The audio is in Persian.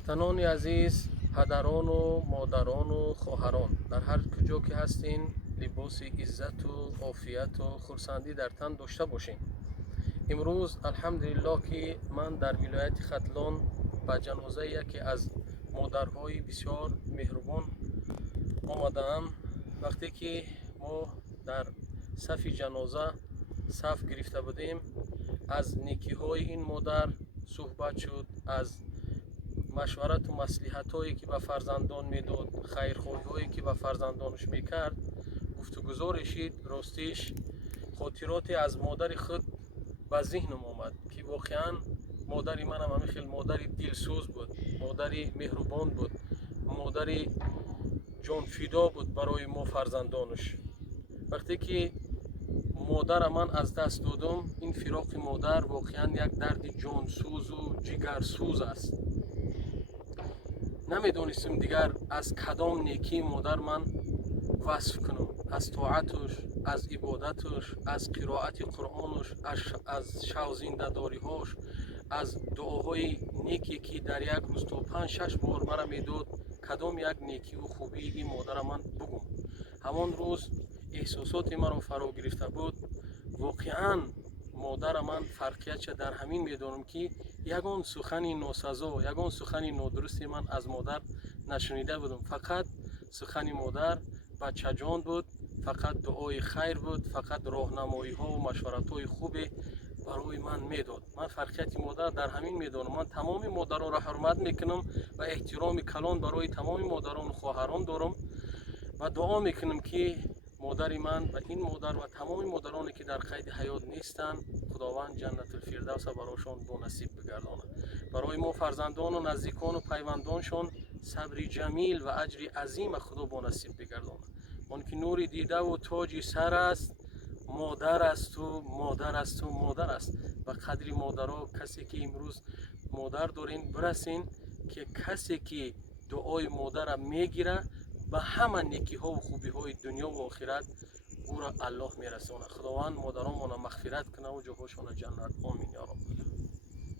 هموطنان عزیز، پدران و مادران و خواهران، در هر کجا که هستین لباس عزت و عافیت و خرسندی در تن داشته باشین. امروز الحمدلله که من در ولایت ختلان به جنازه یکی از مادرهای بسیار مهربان آمدم. وقتی که ما در صف جنازه صف گرفته بودیم، از نیکی های این مادر صحبت شد، از مشورت و مصلحت هایی که به فرزندان میداد، خیرخواهی هایی که به فرزندانش میکرد گفتگو رسید. راستیش خاطرات از مادر خود به ذهنم آمد که واقعا مادر من هم خیلی مادر دلسوز بود، مادر مهربان بود، مادر جان فدا بود برای ما فرزندانش. وقتی که مادر من از دست دادم، این فراق مادر واقعا یک درد جانسوز و جگرسوز است. نمیدونستم دیگر از کدام نیکی مادر من وصف کنم، از طاعتش، از عبادتش، از قرائت قرآنش، از شوزینده داریهاش، از دعاهای نیکی که در یک روز تا 5-6 بار مرا میداد. کدام یک نیکی و خوبی این مادر من بگم. همان روز احساسات مرا فرا گرفته بود. واقعا مادر من فرقیتش در همین میدانم که یگان سخن ناسزا، یگان سخن نادرستی من از مادر نشنیده بودم. فقط سخن مادر بچه جان بود، فقط دعای خیر بود، فقط راهنمایی ها و مشورت های خوبی برای من میداد. من فرقیت مادر در همین میدانم. من تمام مادران را حرمت میکنم و احترام کلان برای تمام مادران و خواهران دارم و دعا میکنم که مادر من و این مادر و تمام مادرانی که در قید حیات نیستند، خداوند جنت الفردوس برایشان با نصیب بگرداند. برای ما فرزندان و نزدیکان و پیوندانشان صبر جمیل و اجر عظیم خدا با نصیب بگرداند. آن که نور دیده و تاج سر است، مادر است و مادر است و مادر است. و قدر مادرها، کسی که امروز مادر دارین برسین که کسی که دعای مادر میگیره به همه نیکی ها و خوبی های دنیا و آخرت او را الله میرسونه. خداوند مادران مغفرت کنه و جاهاشون جنت. آمین یا رب.